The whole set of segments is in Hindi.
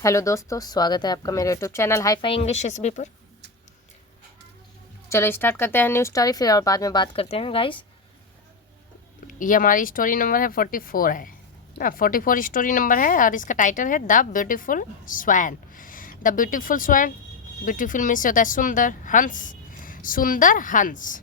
हेलो दोस्तों, स्वागत है आपका मेरे YouTube channel hi fi English SB पर। चलो स्टार्ट करते हैं न्यू स्टोरी, फिर और बाद में बात करते हैं गाइस। ये हमारी स्टोरी नंबर है 44 है ना, 44 स्टोरी नंबर है और इसका टाइटल है the beautiful swan. The beautiful swan, beautiful means होता है सुंदर, हंस, सुंदर हंस।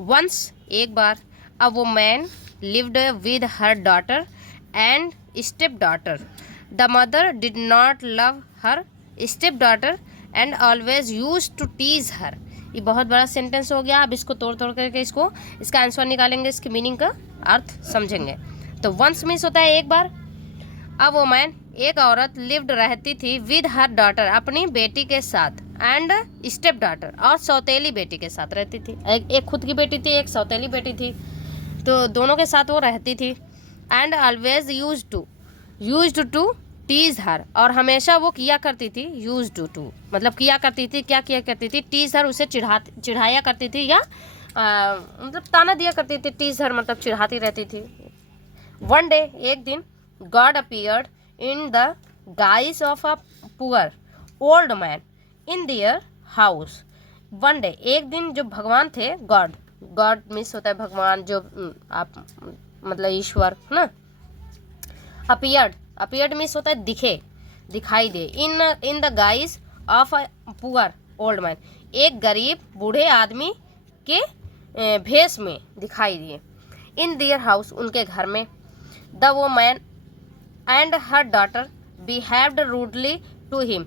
वंस एक बार, a woman lived with her daughter and stepdaughter. The mother did not love her stepdaughter and always used to tease her। ये बहुत बड़ा सेंटेंस हो गया। अब इसको तोड़ तोड़ करके इसका आंसर निकालेंगे, इसकी मीनिंग का अर्थ समझेंगे। तो वंस मीन्स होता है एक बार, अ वुमन एक औरत, लिव्ड रहती थी, विद हर डॉटर अपनी बेटी के साथ, एंड स्टेप डॉटर और सौतेली बेटी के साथ रहती थी। एक खुद की बेटी थी, एक सौतेली बेटी थी, तो दोनों के साथ वो रहती थी। And always used to tease her, और हमेशा वो किया करती थी, यूज्ड टू मतलब किया करती थी, क्या किया करती थी, टीज हर उसे चिढ़ाया करती थी, या मतलब ताना दिया करती थी। टीज हर मतलब चिढ़ाती रहती थी। वन डे एक दिन, God appeared in the guise of a poor old man in their house. One day एक दिन जो भगवान थे, गॉड मीन्स होता है भगवान, जो आप मतलब ईश्वर है ना। अपीयर्ड मीन्स होता है दिखे, दिखाई दे। In the guise of a poor old man, एक गरीब बूढ़े आदमी के भेष में दिखाई दिए। इन देयर हाउस, उनके घर में। The woman and her daughter behaved rudely to him,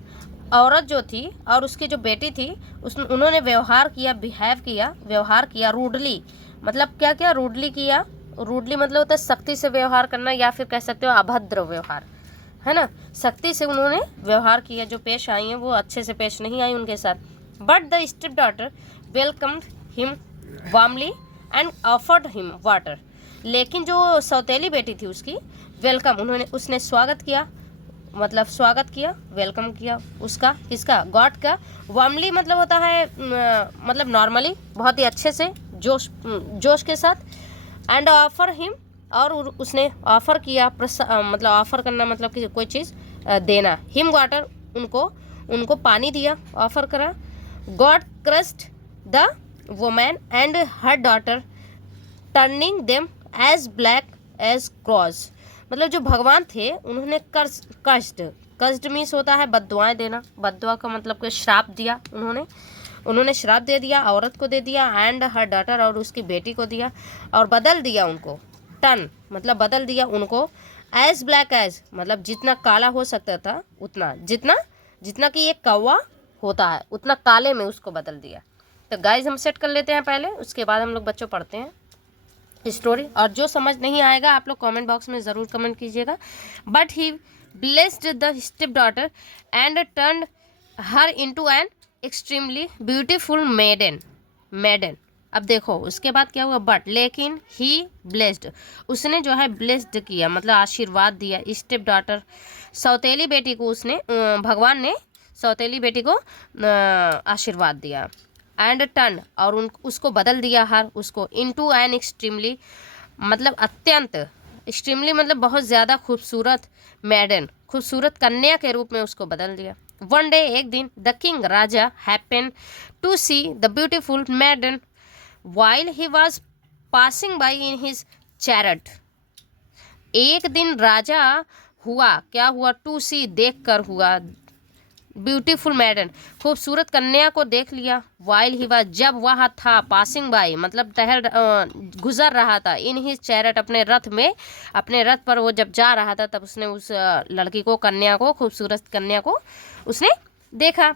औरत जो थी और उसकी जो बेटी थी उन्होंने व्यवहार किया रूडली। मतलब क्या क्या रूडली किया? रूडली मतलब होता है सख्ती से व्यवहार करना, या फिर कह सकते हो अभद्र व्यवहार, है ना। सख्ती से उन्होंने व्यवहार किया, जो पेश आई हैं वो अच्छे से पेश नहीं आई उनके साथ। But the step daughter welcomed him warmly and offered him water. लेकिन जो सौतेली बेटी थी उसकी उसने स्वागत किया, मतलब स्वागत किया, वेलकम किया उसका, किसका? गॉड का। वार्मली मतलब होता है मतलब नॉर्मली, बहुत ही अच्छे से, जोश के साथ। एंड ऑफर हिम, और उसने ऑफर किया, मतलब ऑफर करना मतलब कि कोई चीज़ देना। हिम वाटर, उनको पानी दिया, ऑफर करा। God cursed the woman and her daughter turning them as black as crows. मतलब जो भगवान थे उन्होंने कष्ट मीन्स होता है बद्दुआएं देना। बद्दुआ का मतलब कि श्राप दिया उन्होंने श्राप दे दिया, औरत को दे दिया, एंड हर डॉटर और उसकी बेटी को दिया, और बदल दिया उनको। टर्न मतलब बदल दिया उनको, एज ब्लैक एज मतलब जितना काला हो सकता था उतना, जितना कि एक कौवा होता है उतना काले में उसको बदल दिया। तो गाइज हम सेट कर लेते हैं पहले, उसके बाद हम लोग बच्चों पढ़ते हैं स्टोरी। और जो समझ नहीं आएगा आप लोग कमेंट बॉक्स में ज़रूर कमेंट कीजिएगा। But he blessed the step daughter and turned her into an extremely beautiful maiden. अब देखो उसके बाद क्या हुआ, बट लेकिन ही ब्लेस्ड, उसने जो है ब्लेस्ड किया मतलब आशीर्वाद दिया स्टेप डॉटर, सौतेली बेटी को भगवान ने सौतेली बेटी को आशीर्वाद दिया। एंड टर्न और उसको बदल दिया उसको इनटू एन एक्सट्रीमली मतलब अत्यंत, एक्सट्रीमली मतलब बहुत ज़्यादा खूबसूरत, मेडन खूबसूरत कन्या के रूप में उसको बदल दिया। वन डे एक दिन, द किंग राजा happen to see the beautiful maiden while he was passing by in his chariot. एक दिन राजा क्या हुआ? टू सी देख कर हुआ, ब्यूटीफुल मैडन खूबसूरत कन्या को देख लिया। वाइल ही वाज जब वह था, पासिंग बाई मतलब गुजर रहा था, इन हिज चैरेट अपने रथ पर वो जब जा रहा था, तब उसने उस लड़की को, खूबसूरत कन्या को उसने देखा।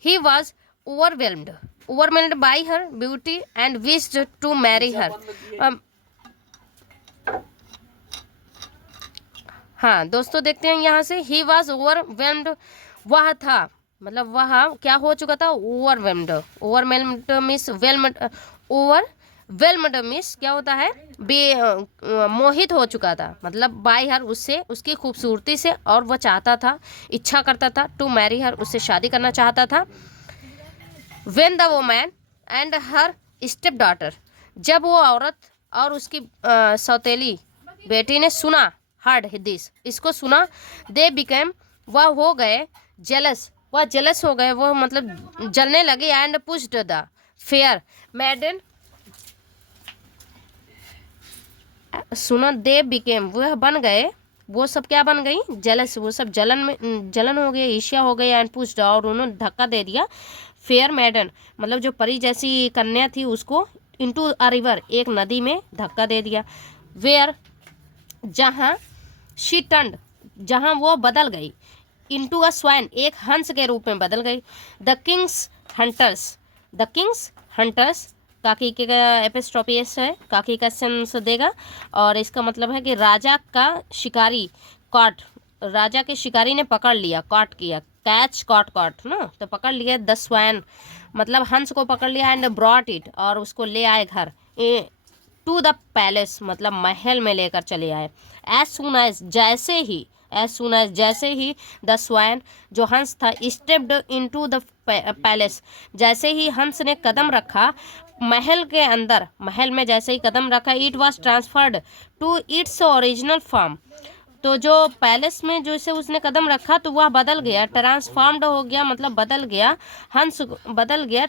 He was overwhelmed by her beauty and wished to marry her. हाँ दोस्तों देखते हैं यहाँ से, ही वॉज ओवरवेल्म्ड, वह था मतलब वह क्या हो चुका था? ओवरवेल्म्ड मिस क्या होता है? मोहित हो चुका था, मतलब बाई हर उससे, उसकी खूबसूरती से, और वह चाहता था, इच्छा करता था, टू मैरी हर उससे शादी करना चाहता था। When the woman and her step daughter, जब वो औरत और उसकी सौतेली बेटी ने सुना, हर्ड दिस, इसको सुना, दे बिकेम वह हो गए जेलस, वह जेलस हो गए, वो मतलब जलने लगे। एंड पुश्ड द फेयर मैडन, सुनो, दे बिकेम, वह बन गए, वो सब क्या बन गई, जेलस, वो सब जलन में जलन हो गई, ईर्ष्या हो गई। एंड पुश्ड, और उन्होंने धक्का दे दिया फेयर मैडन, मतलब जो परी जैसी कन्या थी उसको, इनटू अ रिवर, एक नदी में धक्का दे दिया। वेयर, जहाँ, शी टर्न्ड, जहाँ वो बदल गई, इनटू अ स्वैन, एक हंस के रूप में बदल गई। The Kings hunters, the Kings hunters, काकी के एपिस्ट्रोफी एस है, काकी का सेंस देगा, और इसका मतलब है कि राजा का शिकारी, कॉट, राजा के शिकारी ने पकड़ लिया, कॉट किया, कैच कॉट कॉट ना, तो पकड़ लिया। द स्वैन, मतलब हंस को पकड़ लिया। एंड ब्रॉट इट, और उसको ले आए घर, टू द पैलेस, मतलब महल में लेकर चले आए। एज सुन एज, जैसे ही, एज सुन एज, जैसे ही, द स्वैन, जो हंस था, स्टेप्ड इनटू द पैलेस, जैसे ही हंस ने कदम रखा महल के अंदर, महल में जैसे ही कदम रखा, it was transferred to its original form, तो जो पैलेस में जैसे उसने कदम रखा तो वह बदल गया, ट्रांसफॉर्म्ड हो गया, मतलब बदल गया, हंस बदल गया,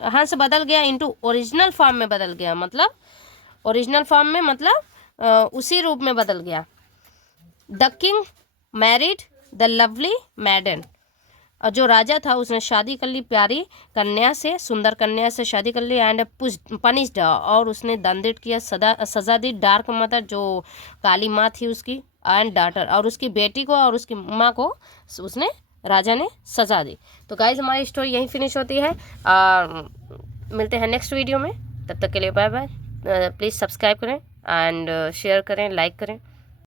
हंस बदल गया इनटू ओरिजिनल फॉर्म में बदल गया, मतलब ओरिजिनल फॉर्म में, मतलब उसी रूप में बदल गया। The king married the lovely मैडन, और जो राजा था उसने शादी कर ली प्यारी कन्या से, सुंदर कन्या से शादी कर ली। एंड पनिश्ड, और उसने दंडित किया, सजा दी, डार्क मदर, जो काली माँ थी उसकी, एंड डॉटर, और उसकी बेटी को और उसकी माँ को उसने, राजा ने सजा दी। तो गाइज हमारी स्टोरी यहीं फिनिश होती है, और मिलते हैं नेक्स्ट वीडियो में, तब तक के लिए बाय बाय। प्लीज़ सब्सक्राइब करें एंड शेयर करें, लाइक करें।